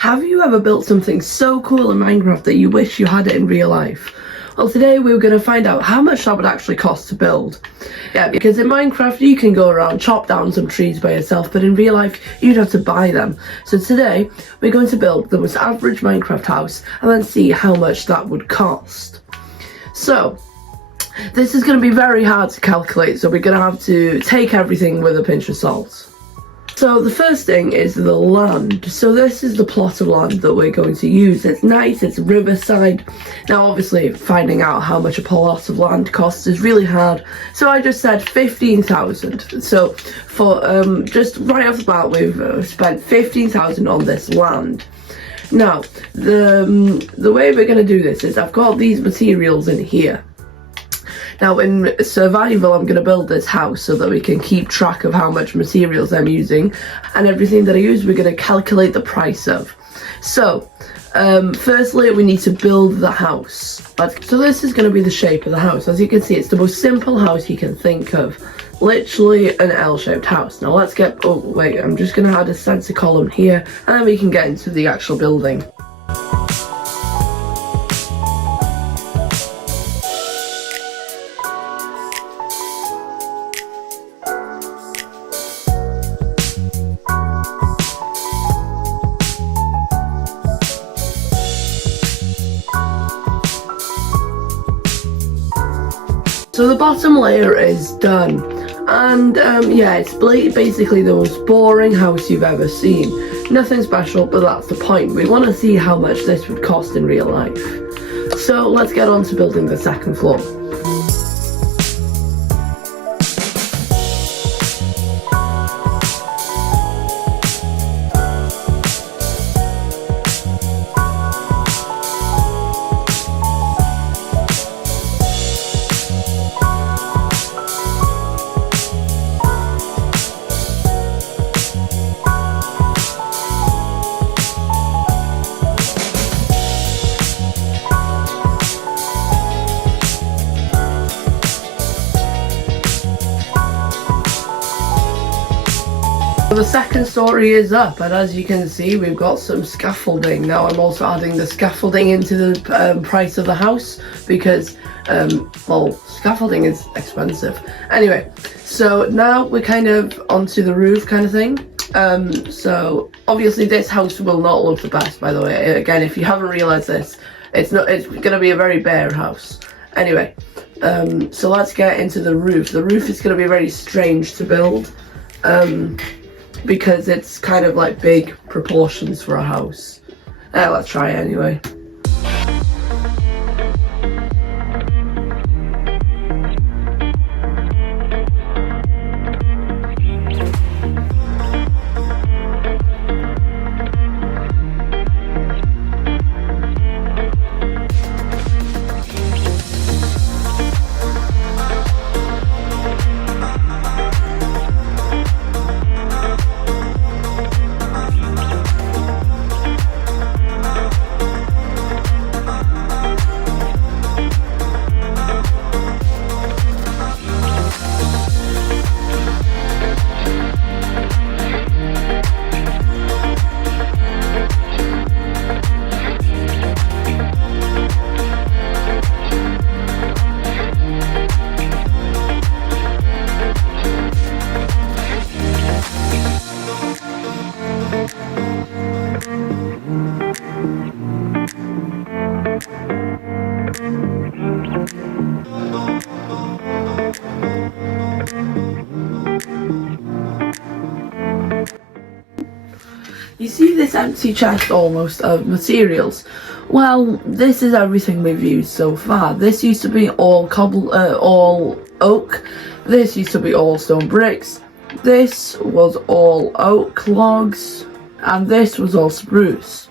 Have you ever built something so cool in Minecraft that you wish you had it in real life? Well, today we're going to find out how much that would actually cost to build. Yeah, because in Minecraft you can go around, chop down some trees by yourself, but in real life you'd have to buy them. So today we're going to build the most average Minecraft house and then see how much that would cost. So this is going to be very hard to calculate, so we're going to have to take everything with a pinch of salt. So the first thing is the land. So this is the plot of land that we're going to use. It's nice, it's riverside. Now obviously finding out how much a plot of land costs is really hard. So I just said 15,000. So for just right off the bat we've spent 15,000 on this land. Now the way we're going to do this is I've got these materials in here. Now in survival I'm going to build this house so that we can keep track of how much materials I'm using, and everything that I use we're going to calculate the price of. So firstly we need to build the house. So this is going to be the shape of the house. As you can see, it's the most simple house you can think of. Literally an L-shaped house. Now let's get, oh wait, I'm just going to add a center column here and then we can get into the actual building. So the bottom layer is done, and yeah, it's basically the most boring house you've ever seen. Nothing special, but that's the point. We want to see how much this would cost in real life. So let's get on to building the second floor. The second story is up, and as you can see we've got some scaffolding. Now I'm also adding the scaffolding into the price of the house because well, scaffolding is expensive. Anyway, so now we're kind of onto the roof kind of thing. So obviously this house will not look the best, by the way. Again, if you haven't realized this, it's going to be a very bare house. Anyway, so let's get into the roof. The roof is going to be very strange to build. Because it's kind of like big proportions for a house. Let's try it anyway. You see this empty chest almost of materials? Well, this is everything we've used so far. This used to be all all oak. This used to be all stone bricks. This was all oak logs, and this was all spruce.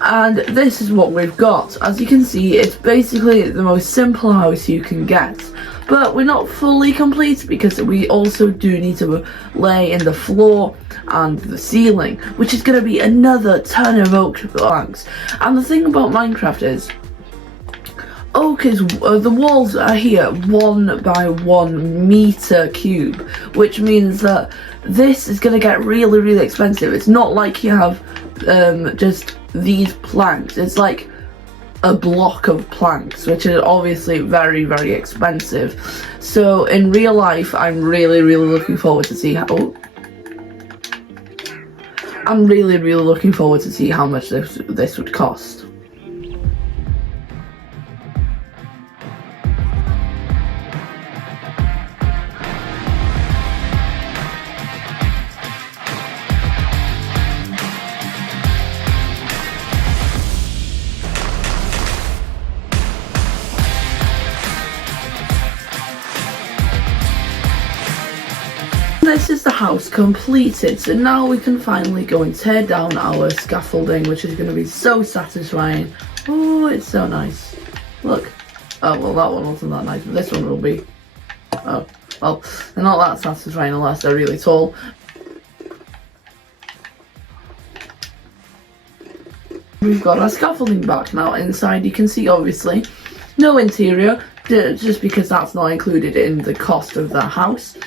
And this is what we've got. As you can see, it's basically the most simple house you can get. But we're not fully complete because we also do need to lay in the floor and the ceiling, which is going to be another ton of oak planks. And the thing about Minecraft is oak is, the walls are here 1 by 1 meter cube, which means that this is going to get really, really expensive. It's not like you have just these planks. It's like a block of planks, which is obviously very, very expensive. So in real life, I'm really, really looking forward to see how. I'm really, really looking forward to see how much this would cost. This is the house completed, so now we can finally go and tear down our scaffolding, which is going to be so satisfying. Oh, it's so nice. Look. Oh, well, that one wasn't that nice, but this one will be. Oh, well, they're not that satisfying unless they're really tall. We've got our scaffolding back now. Inside you can see, obviously, no interior, just because that's not included in the cost of the house.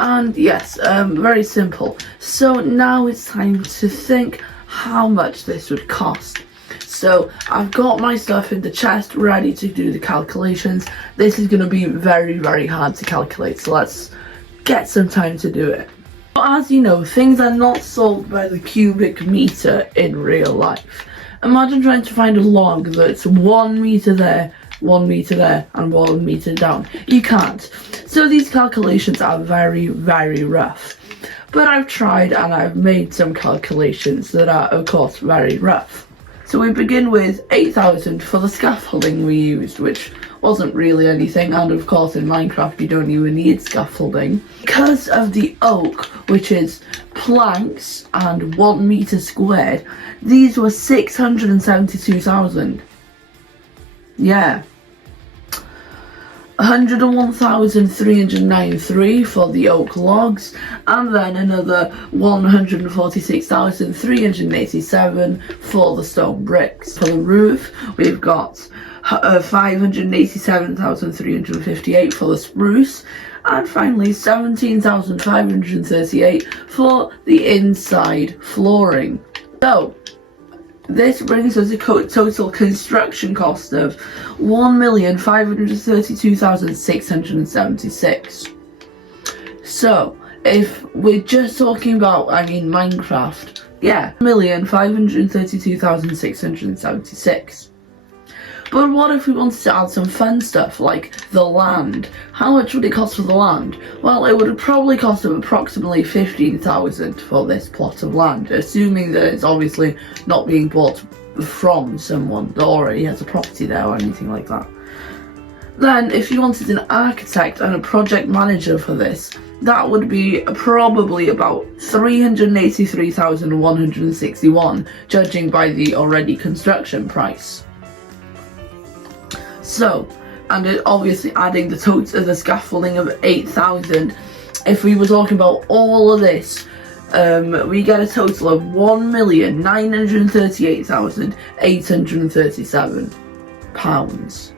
And yes, very simple. So now it's time to think how much this would cost. So I've got my stuff in the chest ready to do the calculations. This is going to be very, very hard to calculate, so let's get some time to do it. As you know, things are not sold by the cubic meter in real life. Imagine trying to find a log that's 1 meter there, 1 meter there, and 1 meter down. You can't. So these calculations are very, very rough. But I've tried and I've made some calculations that are, of course, very rough. So we begin with 8,000 for the scaffolding we used, which wasn't really anything, and of course in Minecraft you don't even need scaffolding. Because of the oak, which is planks and 1 meter squared, these were 672,000. Yeah. 101,393 for the oak logs, and then another 146,387 for the stone bricks. For the roof, we've got 587,358 for the spruce, and finally 17,538 for the inside flooring. So this brings us a total construction cost of 1,532,676. So, if we're just talking about, Minecraft, yeah, 1,532,676. But what if we wanted to add some fun stuff, like the land? How much would it cost for the land? Well, it would probably cost approximately 15,000 for this plot of land, assuming that it's obviously not being bought from someone that already has a property there or anything like that. Then, if you wanted an architect and a project manager for this, that would be probably about 383,161, judging by the already construction price. So, and obviously adding the scaffolding of 8,000, if we were talking about all of this, we get a total of 1,938,837 pounds.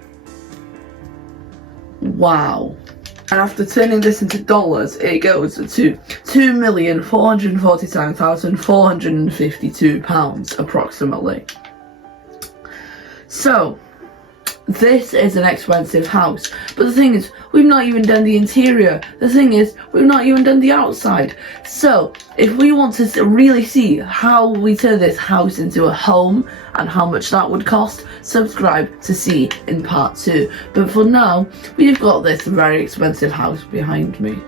Wow. And after turning this into dollars, it goes to 2,447,452 pounds approximately. So, this is an expensive house, but the thing is, we've not even done the interior. The thing is, we've not even done the outside. So, if we want to really see how we turn this house into a home and how much that would cost, subscribe to see in part 2. But for now, we've got this very expensive house behind me.